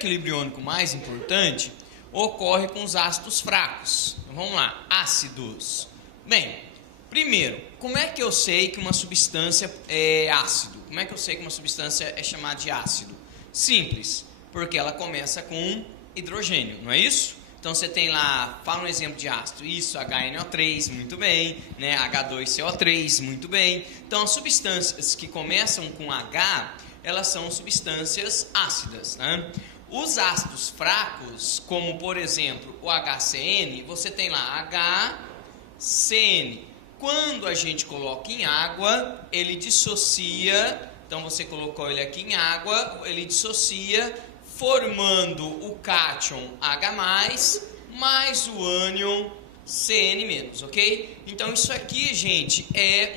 equilíbrio iônico mais importante ocorre com os ácidos fracos. Então, vamos lá, ácidos. Bem, primeiro, como é que eu sei que uma substância é ácido? Como é que eu sei que uma substância é chamada de ácido? Simples, porque ela começa com hidrogênio, não é isso? Então você tem lá, fala um exemplo de ácido, isso, HNO3, muito bem, né? H2CO3, muito bem. Então as substâncias que começam com H, elas são substâncias ácidas, né? Os ácidos fracos, como por exemplo o HCN, você tem lá HCN. Quando a gente coloca em água, ele dissocia, então você colocou ele aqui em água, ele dissocia, formando o cátion H+, mais o ânion CN-, ok? Então isso aqui, gente, é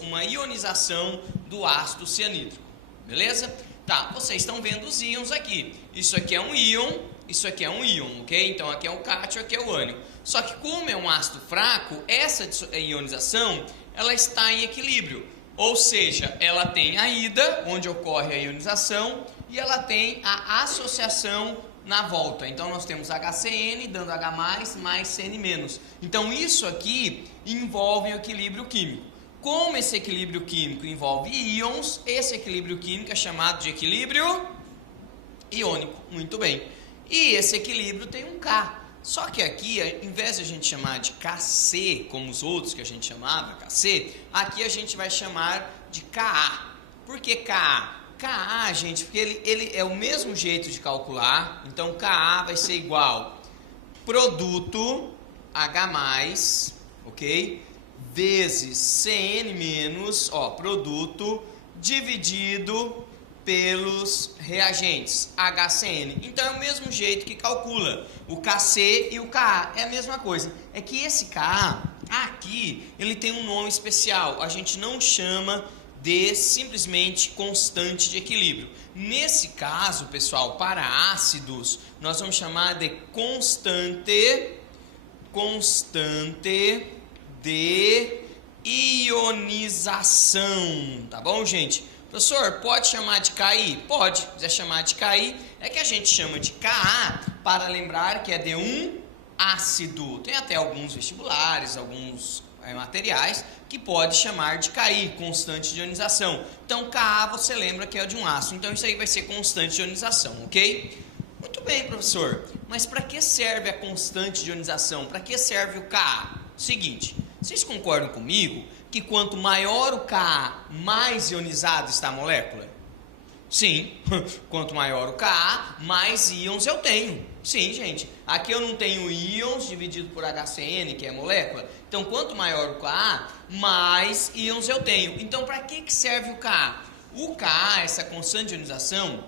uma ionização do ácido cianídrico, beleza? Tá, vocês estão vendo os íons aqui. Isso aqui é um íon, isso aqui é um íon, ok? Então aqui é o cátion, aqui é o ânion. Só que como é um ácido fraco, essa ionização, ela está em equilíbrio. Ou seja, ela tem a ida, onde ocorre a ionização, e ela tem a associação na volta. Então nós temos HCN dando H+, mais CN-. Então isso aqui envolve o equilíbrio químico. Como esse equilíbrio químico envolve íons, esse equilíbrio químico é chamado de equilíbrio iônico. Muito bem. E esse equilíbrio tem um K. Só que aqui, ao invés de a gente chamar de Kc, como os outros que a gente chamava, Kc, aqui a gente vai chamar de Ka. Por que Ka? Ka, gente, porque ele é o mesmo jeito de calcular. Então, Ka vai ser igual produto H+, ok? Vezes CN-, produto, dividido pelos reagentes, HCN. Então é o mesmo jeito que calcula o Kc e o Ka, é a mesma coisa. É que esse Ka aqui, ele tem um nome especial, a gente não chama de simplesmente constante de equilíbrio. Nesse caso, pessoal, para ácidos, nós vamos chamar de constante de ionização, tá bom, gente? Professor, pode chamar de KI? Pode, se quiser chamar de KI, é que a gente chama de Ka para lembrar que é de um ácido. Tem até alguns vestibulares, alguns materiais que pode chamar de KI, constante de ionização. Então, Ka você lembra que é de um ácido, então isso aí vai ser constante de ionização, ok? Muito bem, professor, mas para que serve a constante de ionização? Para que serve o Ka? Seguinte, vocês concordam comigo que quanto maior o Ka, mais ionizado está a molécula? Sim, quanto maior o Ka, mais íons eu tenho. Sim, gente, aqui eu não tenho íons dividido por HCN, que é a molécula. Então, quanto maior o Ka, mais íons eu tenho. Então, para que serve o Ka? O Ka, essa constante de ionização,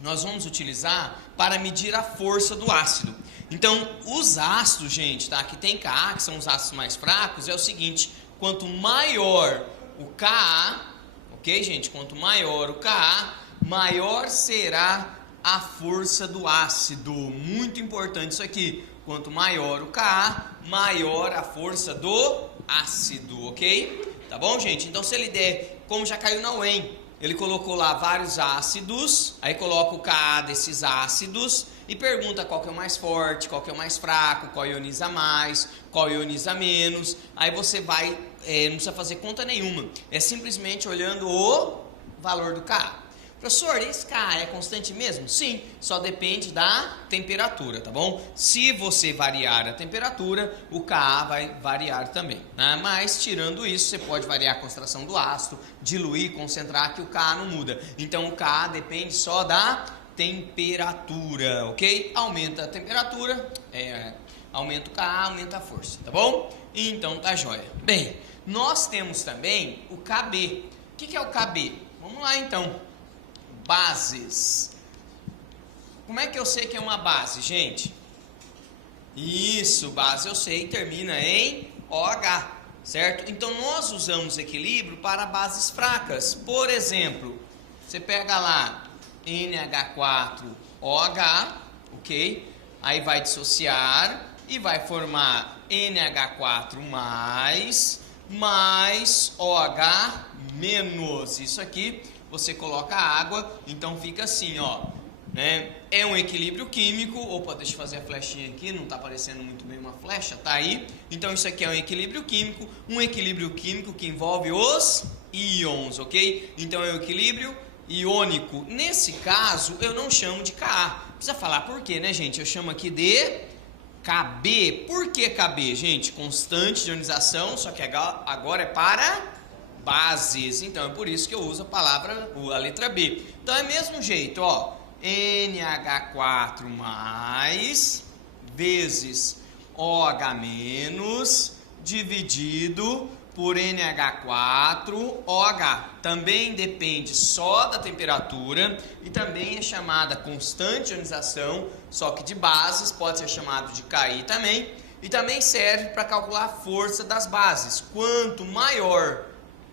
nós vamos utilizar para medir a força do ácido. Então, os ácidos, gente, tá? Que tem Ka, que são os ácidos mais fracos, é o seguinte: quanto maior o Ka, ok, gente? Quanto maior o Ka, maior será a força do ácido. Muito importante isso aqui. Quanto maior o Ka, maior a força do ácido, ok? Tá bom, gente? Então, se ele der, como já caiu na UEM, ele colocou lá vários ácidos, aí coloca o Ka desses ácidos e pergunta qual que é o mais forte, qual que é o mais fraco, qual ioniza mais, qual ioniza menos. Aí você vai, não precisa fazer conta nenhuma, é simplesmente olhando o valor do Ka. Professor, esse Ka é constante mesmo? Sim, só depende da temperatura, tá bom? Se você variar a temperatura, o Ka vai variar também, né? Mas, tirando isso, você pode variar a concentração do ácido, diluir, concentrar, que o Ka não muda. Então, o Ka depende só da temperatura, ok? Aumenta a temperatura, aumenta o Ka, aumenta a força, tá bom? Então, tá jóia. Bem, nós temos também o Kb. O que é o Kb? Vamos lá, então. Bases. Como é que eu sei que é uma base, gente? Isso, base eu sei, termina em OH, certo? Então nós usamos equilíbrio para bases fracas. Por exemplo, você pega lá NH4OH, ok? Aí vai dissociar e vai formar NH4+, mais OH-. Isso aqui você coloca água, então fica assim, ó, né? É um equilíbrio químico. Opa, deixa eu fazer a flechinha aqui, não está aparecendo muito bem uma flecha, tá aí. Então isso aqui é um equilíbrio químico que envolve os íons, ok? Então é o equilíbrio iônico. Nesse caso eu não chamo de Ka. Precisa falar por quê, né, gente? Eu chamo aqui de Kb. Por que Kb, gente? Constante de ionização, só que agora é para bases. Então é por isso que eu uso a letra B. Então é mesmo jeito, ó. NH4+ vezes OH- dividido por NH4OH. Também depende só da temperatura e também é chamada constante de ionização, só que de bases, pode ser chamado de Ki também. E também serve para calcular a força das bases. Quanto maior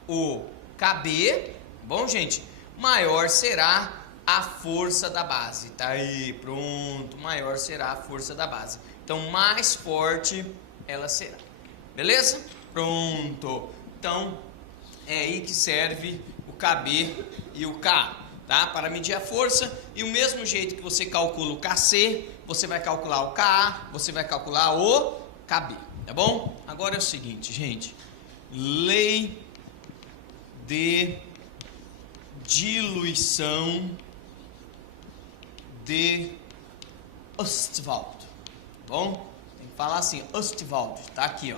o Kb, bom, gente, maior será a força da base. Tá aí, pronto, maior será a força da base. Então, mais forte ela será. Beleza? Pronto. Então, é aí que serve o Kb e o Ka, tá? Para medir a força. E o mesmo jeito que você calcula o Kc, você vai calcular o Ka, você vai calcular o Kb, tá bom? Agora é o seguinte, gente. Lei de diluição de Ostwald, tá bom? Tem que falar assim, Ostwald, tá aqui, ó.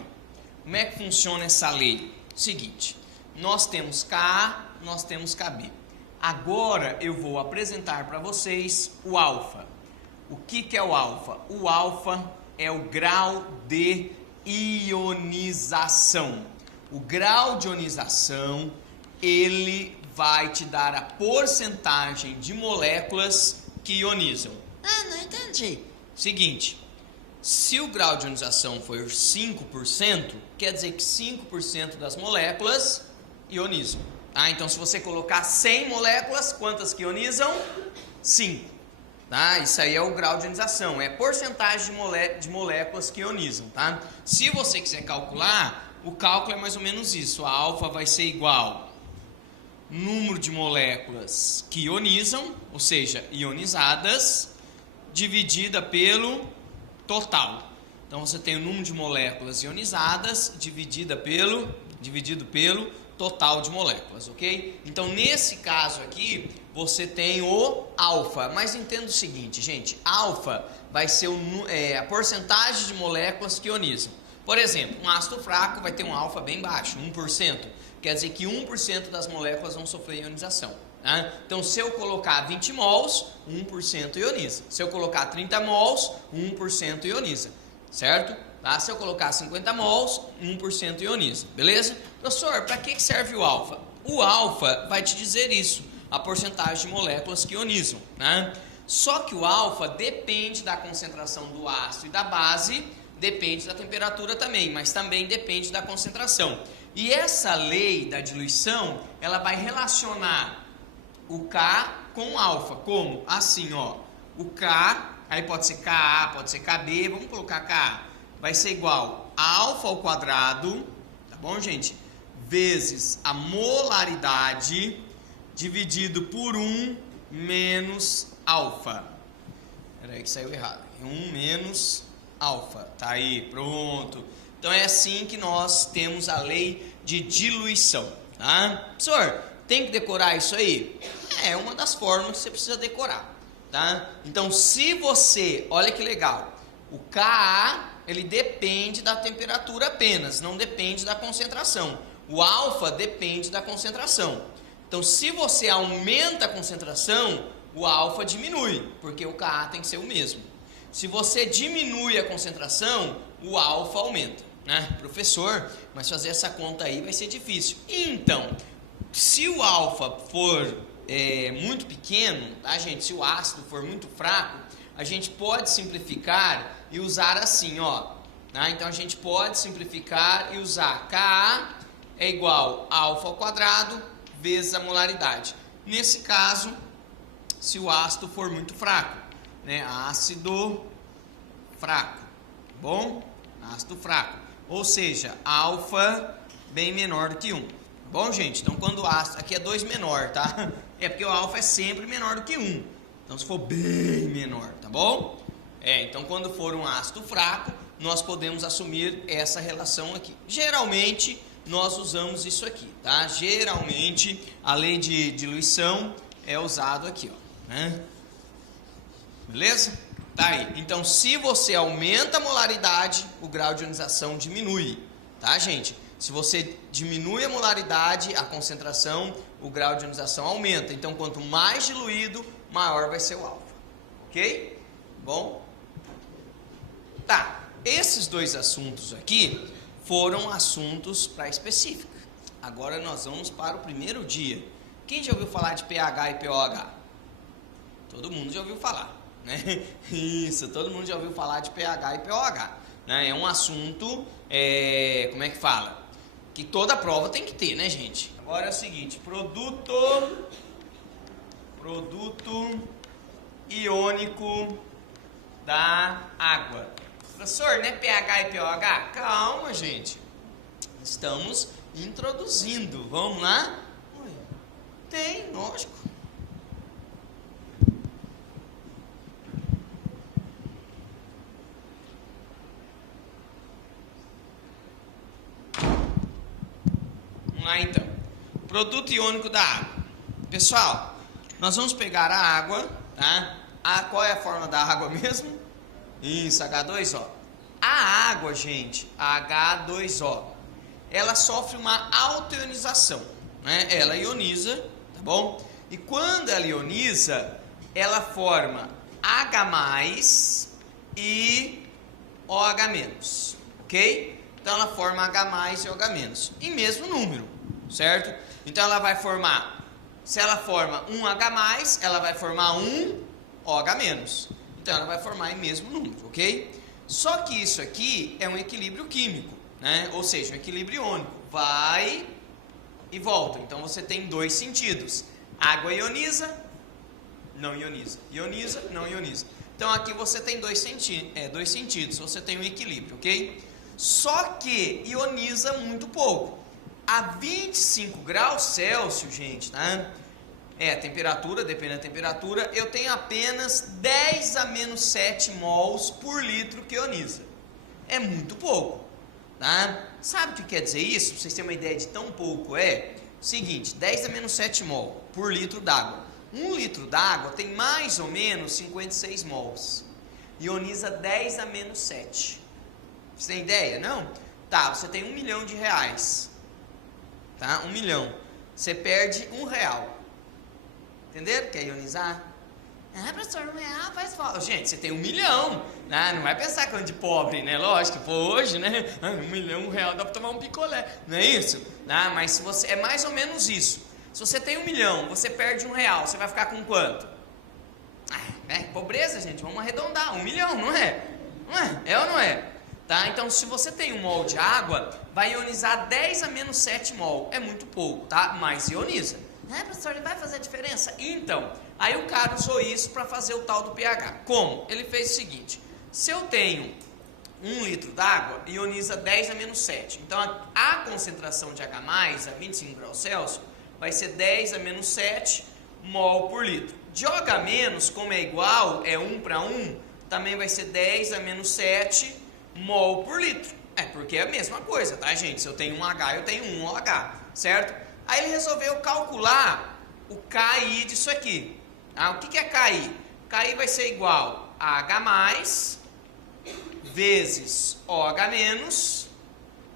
Como é que funciona essa lei? Seguinte, nós temos Ka, nós temos Kb. Agora eu vou apresentar para vocês o alfa. O que é o alfa? O alfa é o grau de ionização. O grau de ionização, ele vai te dar a porcentagem de moléculas que ionizam. Ah, não entendi. Seguinte, se o grau de ionização for 5%, quer dizer que 5% das moléculas ionizam. Tá? Então, se você colocar 100 moléculas, quantas que ionizam? 5. Tá? Isso aí é o grau de ionização, é porcentagem de moléculas que ionizam. Tá? Se você quiser calcular, o cálculo é mais ou menos isso. A alfa vai ser igual número de moléculas que ionizam, ou seja, ionizadas, dividida pelo total. Então você tem o número de moléculas ionizadas dividido pelo total de moléculas, ok? Então nesse caso aqui você tem o alfa, mas entenda o seguinte, gente, alfa vai ser a porcentagem de moléculas que ionizam. Por exemplo, um ácido fraco vai ter um alfa bem baixo, 1%. Quer dizer que 1% das moléculas vão sofrer ionização. Tá? Então, se eu colocar 20 mols, 1% ioniza. Se eu colocar 30 mols, 1% ioniza. Certo? Tá? Se eu colocar 50 mols, 1% ioniza. Beleza? Professor, para que serve o alfa? O alfa vai te dizer isso, a porcentagem de moléculas que ionizam. Né? Só que o alfa depende da concentração do ácido e da base, depende da temperatura também, mas também depende da concentração. E essa lei da diluição, ela vai relacionar o K com o alfa. Como? Assim, ó. O K, aí pode ser Ka, pode ser Kb, vamos colocar Ka. Vai ser igual a alfa ao quadrado, tá bom, gente? Vezes a molaridade dividido por 1 menos alfa. Peraí que saiu errado. 1 menos alfa. Tá aí, pronto. Então é assim que nós temos a lei de diluição, tá? Professor, tem que decorar isso aí? É uma das fórmulas que você precisa decorar, tá? Então se você, olha que legal, o Ka, ele depende da temperatura apenas, não depende da concentração. O alfa depende da concentração. Então se você aumenta a concentração, o alfa diminui, porque o Ka tem que ser o mesmo. Se você diminui a concentração, o alfa aumenta. Professor, mas fazer essa conta aí vai ser difícil. Então, se o alfa for muito pequeno, tá, gente? Se o ácido for muito fraco, a gente pode simplificar e usar assim, ó. Tá? Então, a gente pode simplificar e usar Ka é igual a alfa ao quadrado vezes a molaridade. Nesse caso, se o ácido for muito fraco, né? Ácido fraco, bom? Ácido fraco. Ou seja, alfa bem menor do que 1. Bom, gente? Então, quando o ácido... Aqui é 2 menor, tá? É porque o alfa é sempre menor do que 1. Então se for bem menor, tá bom? Então quando for um ácido fraco, nós podemos assumir essa relação aqui. Geralmente nós usamos isso aqui, tá? Geralmente a lei de diluição é usado aqui, ó, né? Beleza? Tá aí. Então se você aumenta a molaridade, o grau de ionização diminui, tá, gente? Se você diminui a molaridade, a concentração, o grau de ionização aumenta. Então quanto mais diluído, maior vai ser o alfa. Ok? Bom? Tá. Esses dois assuntos aqui foram assuntos para específica. Agora nós vamos para o primeiro dia. Quem já ouviu falar de pH e pOH? Todo mundo já ouviu falar, né? Isso, todo mundo já ouviu falar de pH e pOH, né? É um assunto, como é que fala? Que toda prova tem que ter, né, gente? Agora é o seguinte, produto iônico da água. Professor, não é pH e pOH? Calma, gente. Estamos introduzindo. Vamos lá? Tem, lógico. Vamos lá, então. Produto iônico da água. Pessoal, nós vamos pegar a água, tá? Qual é a forma da água mesmo? Isso, H2O. A água, gente, H2O, ela sofre uma autoionização, né? Ela ioniza, tá bom? E quando ela ioniza, ela forma H+ e OH-, ok? Então ela forma H+ e OH- em mesmo número, certo? Então ela vai formar, se ela forma um H+, ela vai formar um OH-. Então ela vai formar em mesmo número, ok? Só que isso aqui é um equilíbrio químico, né? Ou seja, um equilíbrio iônico, vai e volta. Então você tem dois sentidos: água ioniza, não ioniza, ioniza, não ioniza. Então aqui você tem dois sentidos, você tem um equilíbrio, ok? Só que ioniza muito pouco. A 25 graus Celsius, gente, tá? Temperatura, depende da temperatura, eu tenho apenas 10⁻⁷ mols por litro que ioniza. É muito pouco, tá? Sabe o que quer dizer isso? Pra vocês terem uma ideia de tão pouco, seguinte, 10⁻⁷ mol por litro d'água. 1 litro d'água tem mais ou menos 56 mols. Ioniza 10⁻⁷. Você tem ideia? Não? Tá, você tem R$1 milhão, tá? 1 milhão. Você perde R$1. Entenderam? Quer ionizar? Professor, R$1 faz falta. Gente, você tem 1 milhão, né? Não vai pensar que é de pobre, né? Lógico, pô, hoje, né? 1 milhão, R$1 dá pra tomar um picolé, não é isso? Mas se você, é mais ou menos isso. Se você tem 1 milhão, você perde R$1, você vai ficar com quanto? Pobreza, gente, vamos arredondar, 1 milhão, não é? Não é? É ou não é? Tá? Então, se você tem 1 mol de água, vai ionizar 10⁻⁷ mol. É muito pouco, tá? Mas ioniza. Professor, ele vai fazer diferença? Então, aí o cara usou isso para fazer o tal do pH. Como? Ele fez o seguinte: se eu tenho 1 litro d'água, ioniza 10⁻⁷. Então, a concentração de H+, a 25 graus Celsius, vai ser 10⁻⁷ mol por litro. De OH-, como é igual, é 1 para 1, também vai ser 10⁻⁷ mol por litro. Porque é a mesma coisa, tá, gente? Se eu tenho um H, eu tenho um OH, certo? Aí ele resolveu calcular o KI disso aqui. O que é KI? KI vai ser igual a H+ vezes OH-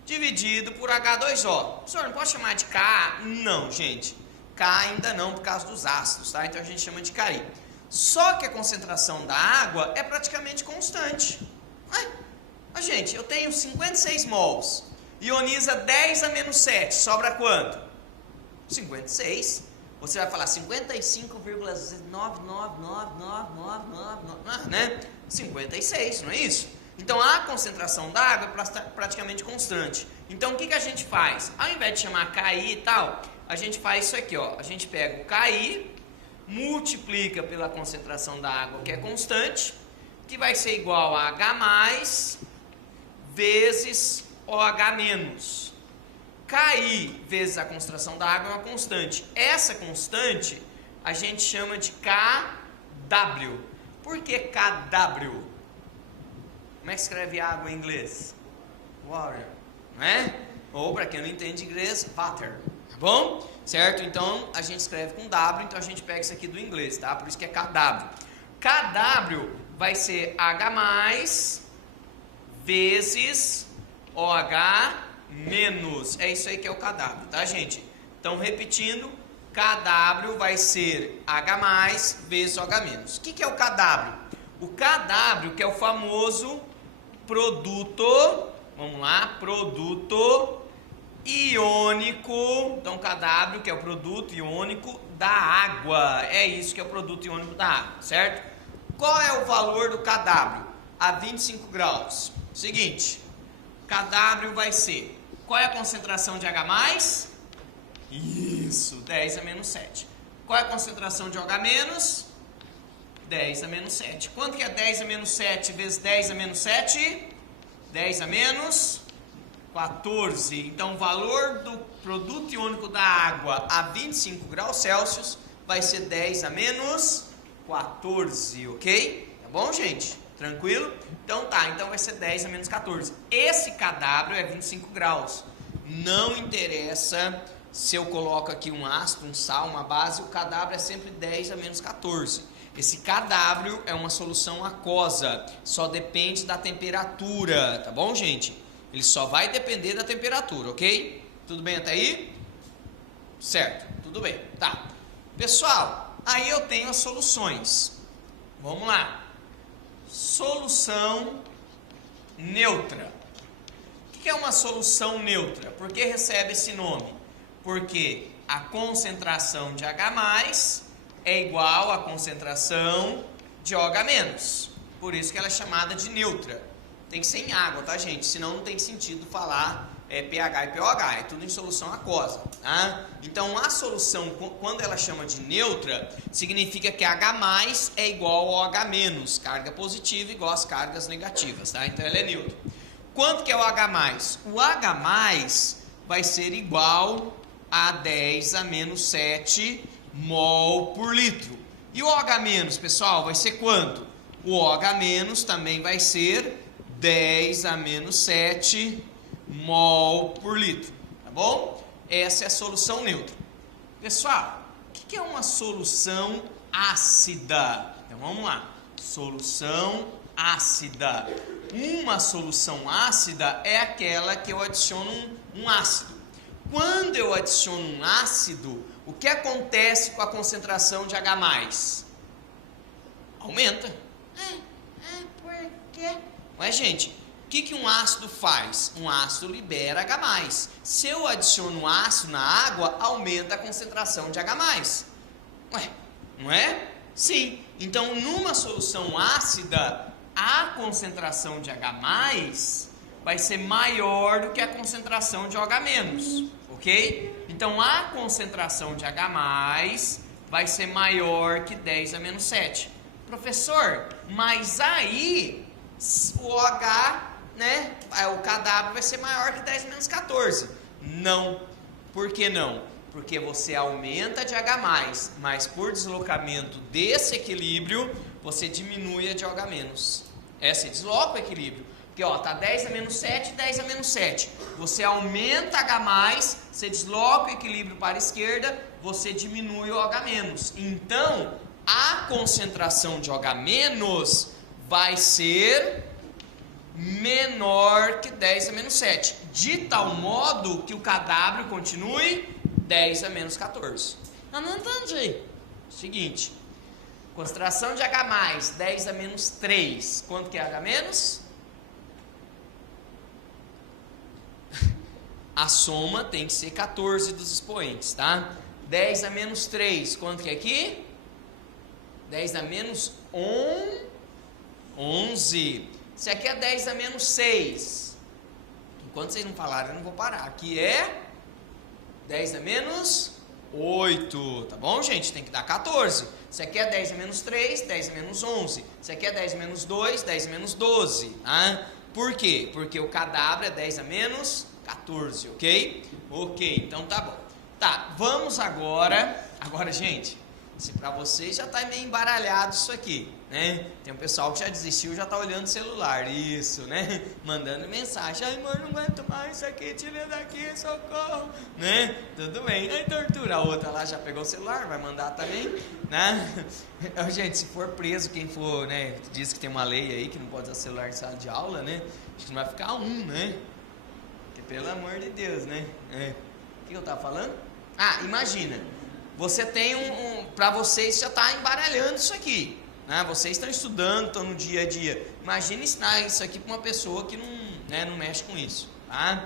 dividido por H2O. O senhor não pode chamar de Ka? Não, gente. K ainda não, por causa dos ácidos, tá? Então a gente chama de KI. Só que a concentração da água é praticamente constante. Gente, eu tenho 56 mols. Ioniza 10⁻⁷. Sobra quanto? 56. Você vai falar 55,9999999, né? 56, não é isso? Então a concentração da água é praticamente constante. Então o que a gente faz? Ao invés de chamar KI e tal, a gente faz isso aqui, ó. A gente pega o KI, multiplica pela concentração da água, que é constante, que vai ser igual a H+ vezes OH-. KI vezes a concentração da água é uma constante. Essa constante a gente chama de K KW. Por que KW? Como é que escreve água em inglês? Water, não é? Ou, para quem não entende inglês, water, tá bom? Certo? Então, a gente escreve com W, então a gente pega isso aqui do inglês, tá? Por isso que é KW. KW vai ser H+, vezes OH menos. É isso aí que é o KW, tá, gente? Então, repetindo, KW vai ser H+, vezes OH menos. O que é o KW? O KW, que é o famoso produto, vamos lá, produto iônico. Então, KW, que é o produto iônico da água. É isso que é o produto iônico da água, certo? Qual é o valor do KW? A 25 graus. Seguinte, KW vai ser, qual é a concentração de H+? Isso, 10 a menos 7. Qual é a concentração de OH-? 10 a menos 7. Quanto que é 10 a menos 7 vezes 10 a menos 7? 10 a menos 14. Então, o valor do produto iônico da água a 25 graus Celsius vai ser 10 a menos 14, ok? Tá bom, gente? Tranquilo? Então tá, então vai ser 10 a menos 14. Esse KW é 25 graus. Não interessa se eu coloco aqui um ácido, um sal, uma base, o KW é sempre 10 a menos 14. Esse KW é uma solução aquosa, só depende da temperatura, tá bom, gente? Ele só vai depender da temperatura, ok? Tudo bem até aí? Certo, tudo bem, tá. Pessoal, aí eu tenho as soluções. Vamos lá. Solução neutra. O que é uma solução neutra? Por que recebe esse nome? Porque a concentração de H+ é igual à concentração de OH-. Por isso que ela é chamada de neutra. Tem que ser em água, tá, gente? Senão não tem sentido falar pH e pOH. É tudo em solução aquosa, tá? Então, a solução, quando ela chama de neutra, significa que H+ é igual ao OH-. Carga positiva igual às cargas negativas, tá? Então, ela é neutra. Quanto que é o H+? O H+ vai ser igual a 10 a menos 7 mol por litro. E o OH-, pessoal, vai ser quanto? O OH- também vai ser 10 a menos 7 mol por litro, tá bom? Essa é a solução neutra. Pessoal, o que é uma solução ácida? Então vamos lá. Solução ácida. Uma solução ácida é aquela que eu adiciono um ácido. Quando eu adiciono um ácido, o que acontece com a concentração de H+? Aumenta. Por quê? Mas, gente, o que um ácido faz? Um ácido libera H+. Se eu adiciono ácido na água, aumenta a concentração de H+. Ué, não é? Sim. Então, numa solução ácida, a concentração de H+ vai ser maior do que a concentração de OH-, ok? Então, a concentração de H+ vai ser maior que 10 a menos 7. Professor, mas aí o OH, né, o KW vai ser maior que 10 a menos 14. Não. Por que não? Porque você aumenta de H+, mas por deslocamento desse equilíbrio, você diminui a de OH-. Você desloca o equilíbrio. Porque, ó, tá 10 a menos 7, 10 a menos 7. Você aumenta H+, você desloca o equilíbrio para a esquerda, você diminui o OH-. Então, a concentração de OH- vai ser menor que 10 a menos 7. De tal modo que o KW continue 10 a menos 14. Não entendi. Seguinte. Concentração de H+, 10 a menos 3. Quanto que é H-? A soma tem que ser 14 dos expoentes, tá? 10 a menos 3, quanto que é aqui? 10 a menos 11. Se aqui é 10 a menos 6. Enquanto vocês não falarem, eu não vou parar. Aqui é 10 a menos 8. Tá bom, gente? Tem que dar 14. Se aqui é 10 a menos 3, 10 a menos 11. Se aqui é 10 a menos 2, 10 a menos 12. Tá? Por quê? Porque o KW é 10 a menos 14, ok? Ok, então tá bom. Tá, vamos agora... Agora, gente, Se para vocês já tá meio embaralhado isso aqui, né? Tem um pessoal que já desistiu, já tá olhando o celular, isso, né? Mandando mensagem, ai amor, não aguento mais isso aqui, tira daqui, socorro, né? Tudo bem, aí tortura, a outra lá já pegou o celular, vai mandar também, né? Gente, se for preso quem for, né? Diz que tem uma lei aí que não pode usar celular em sala de aula, né? Acho que não vai ficar né? Porque, pelo amor de Deus, né? O que eu tava falando? Ah, imagina, você tem para vocês já está embaralhando isso aqui, né? Vocês estão estudando, estão no dia a dia. Imagina ensinar isso aqui para uma pessoa que não mexe com isso, tá?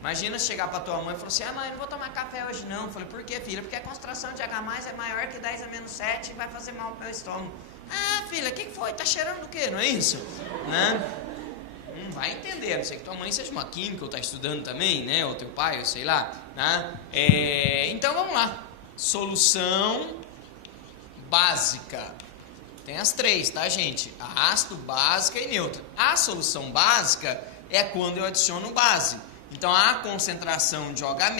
Imagina chegar para tua mãe e falar assim, mãe, não vou tomar café hoje não. Eu falei, por quê, filha? Porque a concentração de H+, é maior que 10 a menos 7 e vai fazer mal pro meu estômago. Ah, filha, o que foi? Tá cheirando do quê? Não é isso? Né? Não vai entender, a não ser que tua mãe seja uma química ou tá estudando também, né? Ou teu pai, eu sei lá, né? Então vamos lá. Solução básica. Tem as três, tá, gente? Ácido, básica e neutra. A solução básica é quando eu adiciono base. Então a concentração de OH-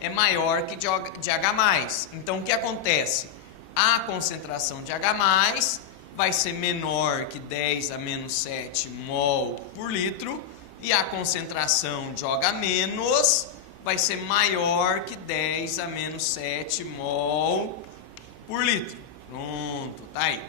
é maior que de H+. Então o que acontece? A concentração de H+ vai ser menor que 10 a menos 7 mol por litro e a concentração de OH- vai ser maior que 10 a menos 7 mol por litro. Pronto, tá aí.